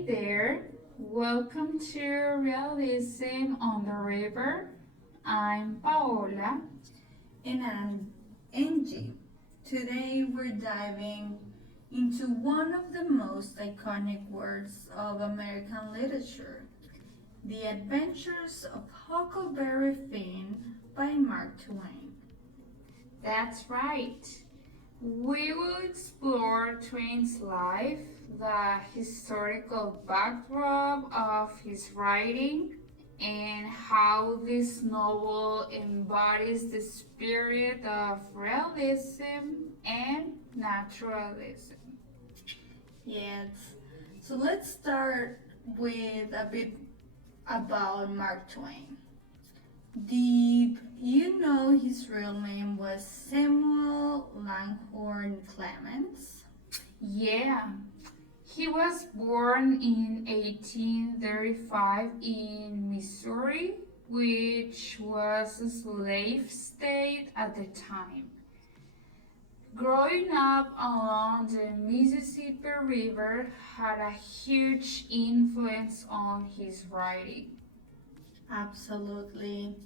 Hey there, welcome to Realism on the River. I'm Paola. And I'm Angie. Today we're diving into one of the most iconic works of American literature, The Adventures of Huckleberry Finn by Mark Twain. That's right. We will explore Twain's life, the historical backdrop of his writing, and how this novel embodies the spirit of realism and naturalism. Yes, so let's start with a bit about Mark Twain. Did you know his real name was Samuel Langhorne Clemens? Yeah, he was born in 1835 in Missouri, which was a slave state at the time. Growing up along the Mississippi River had a huge influence on his writing. Absolutely.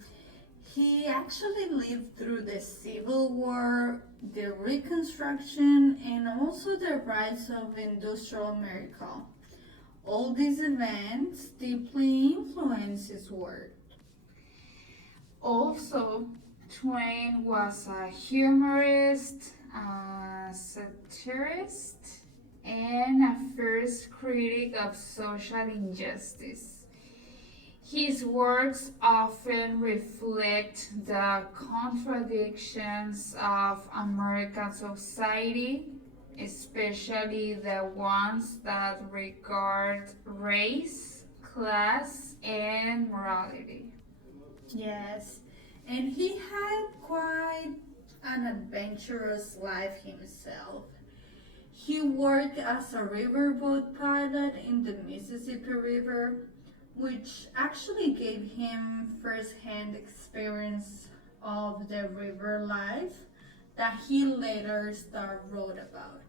He actually lived through the Civil War, the Reconstruction, and also the rise of industrial America. All these events deeply influenced his work. Also, Twain was a humorist, a satirist, and a fierce critic of social injustice. His works often reflect the contradictions of American society, especially the ones that regard race, class, and morality. Yes, and he had quite an adventurous life himself. He worked as a riverboat pilot in the Mississippi River, which actually gave him first-hand experience of the river life that he later wrote about.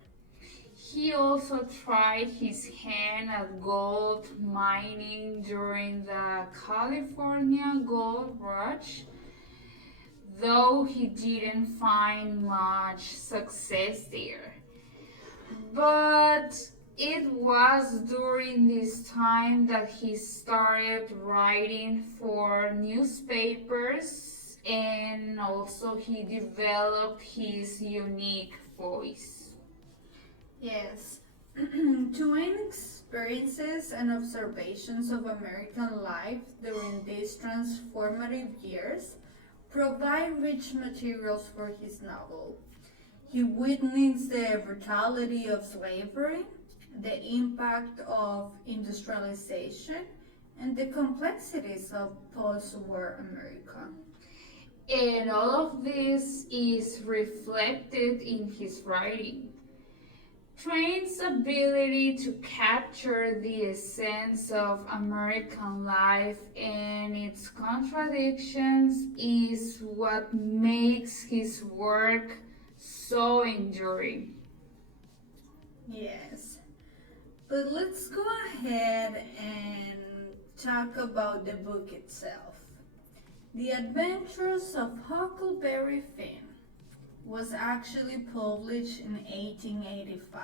He also tried his hand at gold mining during the California Gold Rush, though he didn't find much success there. But it was during this time that he started writing for newspapers and also he developed his unique voice. Yes, Twain experiences and observations of American life during these transformative years provide rich materials for his novel. He witnessed the brutality of slavery, the impact of industrialization, and the complexities of post war America. And all of this is reflected in his writing. Twain's ability to capture the essence of American life and its contradictions is what makes his work so enduring. Yes, but let's go ahead and talk about the book itself. The Adventures of Huckleberry Finn was actually published in 1885.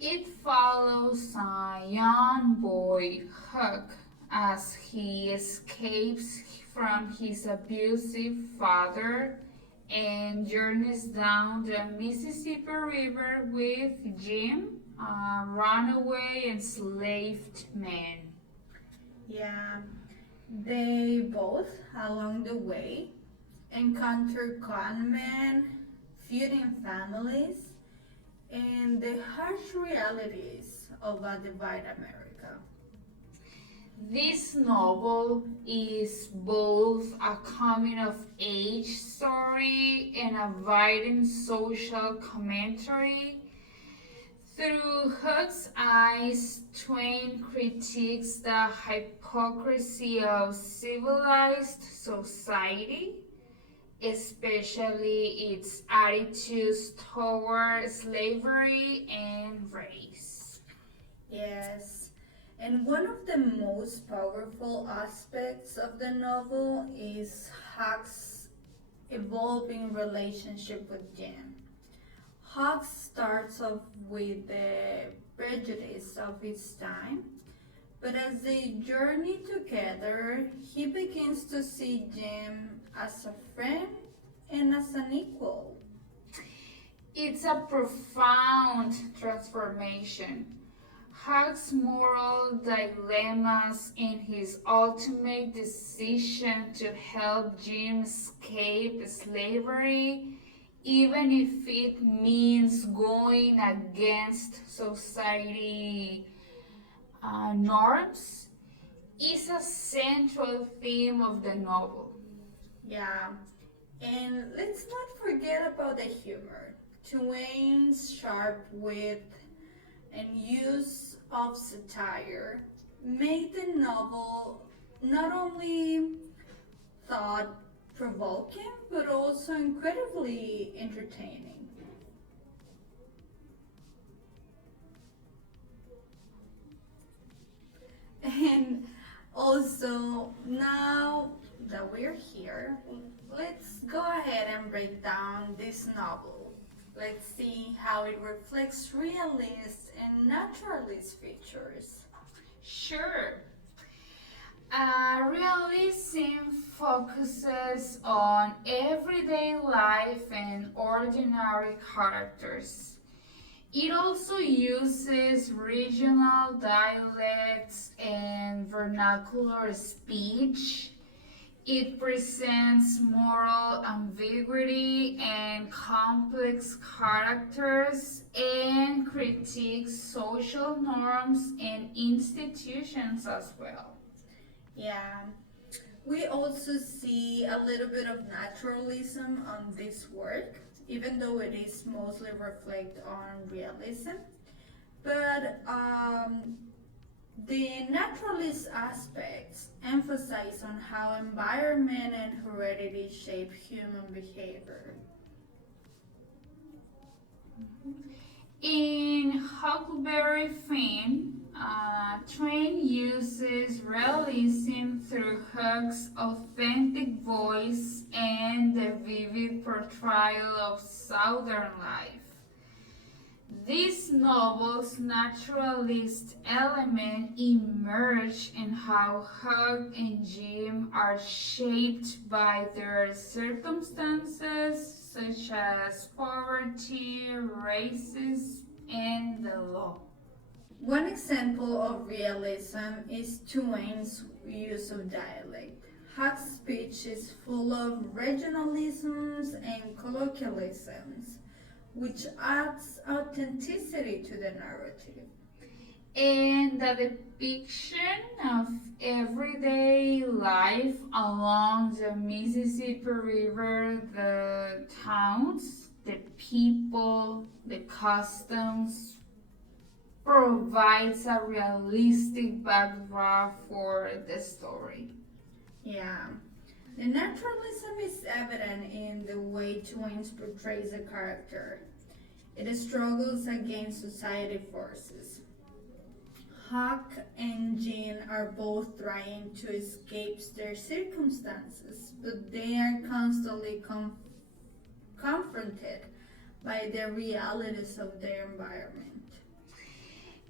It follows a young boy, Huck, as he escapes from his abusive father and journeys down the Mississippi River with Jim, a runaway enslaved man. Yeah, they both, along the way, encounter conmen, feuding families, and the harsh realities of a divided America. This novel is both a coming of age story and a violent social commentary. Through Huck's eyes, Twain critiques the hypocrisy of civilized society, especially its attitudes toward slavery and race. Yes. And one of the most powerful aspects of the novel is Huck's evolving relationship with Jen. Huck starts off with the prejudice of his time, but as they journey together, he begins to see Jim as a friend and as an equal. It's a profound transformation. Huck's moral dilemmas and his ultimate decision to help Jim escape slavery, even if it means going against society norms, is a central theme of the novel. Yeah, and let's not forget about the humor. Twain's sharp wit and use of satire made the novel not only thought provoking but also incredibly entertaining. And also, now that we're here, let's go ahead and break down this novel. Let's see how it reflects realist and naturalist features. Sure. Realism focuses on everyday life and ordinary characters. It also uses regional dialects and vernacular speech. It presents moral ambiguity and complex characters and critiques social norms and institutions as well. Yeah, we also see a little bit of naturalism on this work, even though it is mostly reflect on realism. But the naturalist aspects emphasize on how environment and heredity shape human behavior. In Huckleberry Finn, Twain uses realism through Huck's authentic voice and the vivid portrayal of Southern life. This novel's naturalist element emerge in how Huck and Jim are shaped by their circumstances, such as poverty, racism, and the law. One example of realism is Twain's use of dialect. Huck's speech is full of regionalisms and colloquialisms, which adds authenticity to the narrative. And the depiction of everyday life along the Mississippi River, the towns, the people, the customs, provides a realistic backdrop for the story. Yeah. The naturalism is evident in the way Twain portrays a character. It struggles against society forces. Huck and Jean are both trying to escape their circumstances, but they are constantly confronted by the realities of their environment.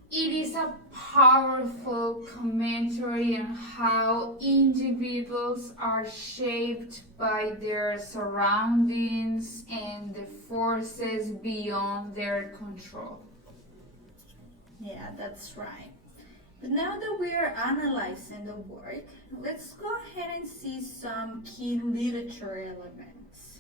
It is a powerful commentary on how individuals are shaped by their surroundings and the forces beyond their control. Yeah, that's right. But now that we are analyzing the work, let's go ahead and see some key literature elements.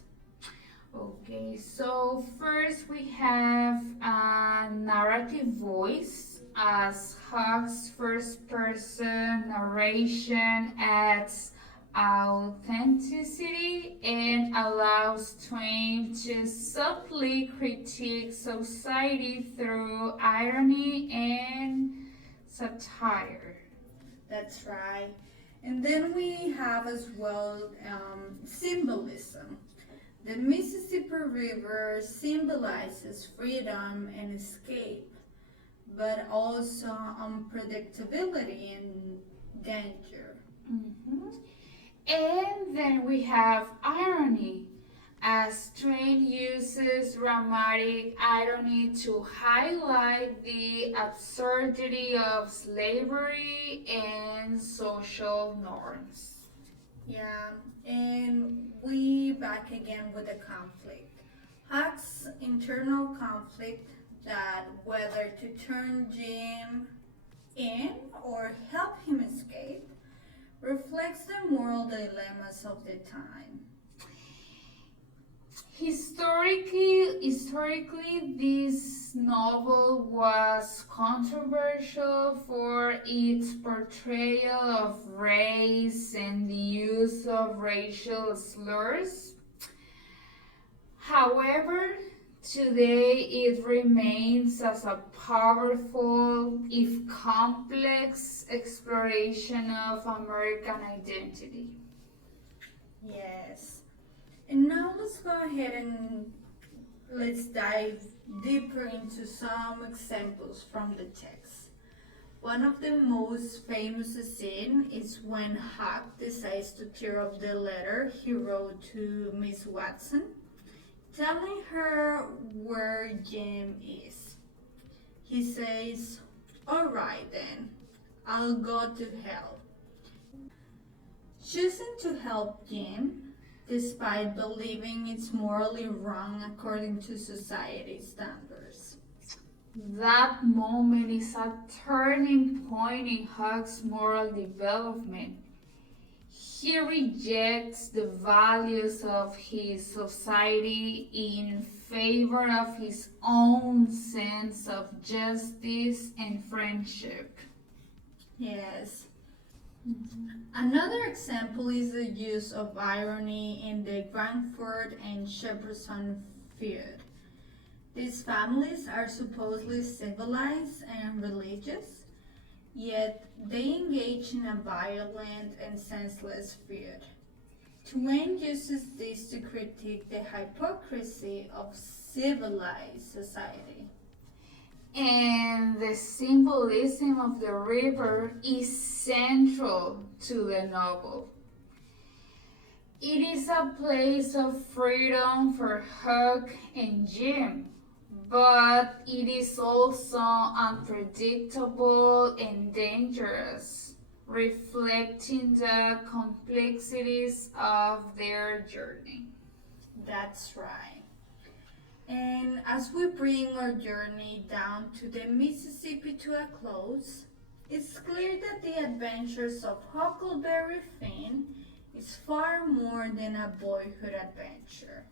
Okay, so first we have a narrative voice as Huck's first person narration adds authenticity and allows Twain to subtly critique society through irony and satire. That's right. And then we have as well symbolism. The Mississippi River symbolizes freedom and escape. but also unpredictability and danger. Mhm. And then we have irony, as Twain uses dramatic irony to highlight the absurdity of slavery and social norms. Yeah, and we back again with the conflict. Huck's internal conflict that whether to turn Jim in or help him escape reflects the moral dilemmas of the time. Historically, this novel was controversial for its portrayal of race and the use of racial slurs. However, today it remains as a powerful, if complex, exploration of American identity. Yes. And now let's go ahead and let's dive deeper into some examples from the text. One of the most famous scenes is when Huck decides to tear up the letter he wrote to Miss Watson, telling her where Jim is. He says, "All right then, I'll go to hell." Choosing to help Jim, despite believing it's morally wrong according to society standards. That moment is a turning point in Huck's moral development. He rejects the values of his society in favor of his own sense of justice and friendship. Yes. Another example is the use of irony in the Grandford and Shepperson feud. These families are supposedly civilized and religious, yet they engage in a violent and senseless feud. Twain uses this to critique the hypocrisy of civilized society. And the symbolism of the river is central to the novel. It is a place of freedom for Huck and Jim, but it is also unpredictable and dangerous, reflecting the complexities of their journey. That's right. And as we bring our journey down to the Mississippi to a close, it's clear that the adventures of Huckleberry Finn is far more than a boyhood adventure.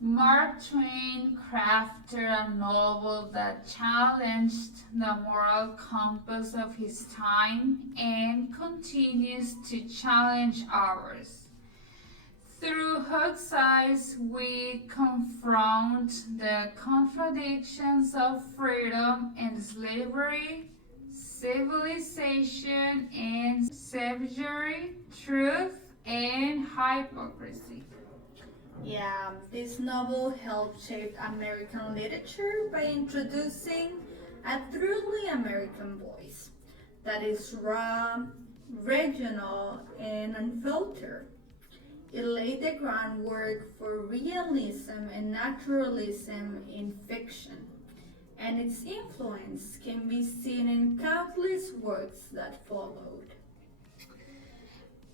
Mark Twain crafted a novel that challenged the moral compass of his time and continues to challenge ours. Through Huck's eyes, we confront the contradictions of freedom and slavery, civilization and savagery, truth and hypocrisy. Yeah, this novel helped shape American literature by introducing a truly American voice that is raw, regional, and unfiltered. It laid the groundwork for realism and naturalism in fiction, and its influence can be seen in countless works that followed.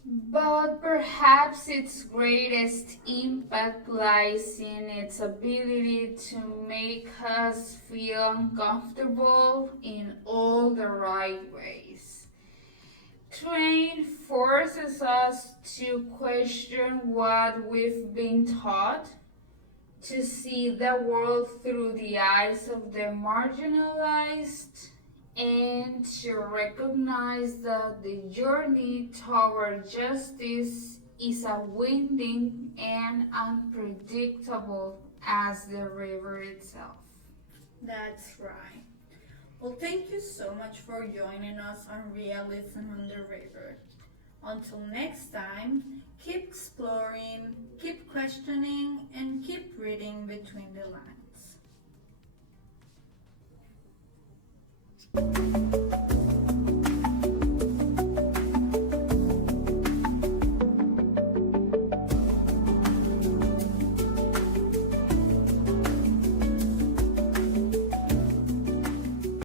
But perhaps its greatest impact lies in its ability to make us feel uncomfortable in all the right ways. Twain forces us to question what we've been taught, to see the world through the eyes of the marginalized, and to recognize that the journey toward justice is as winding and unpredictable as the river itself. That's right. Well, thank you so much for joining us on Realism on the River. Until next time, keep exploring, keep questioning, and keep reading between the lines. you.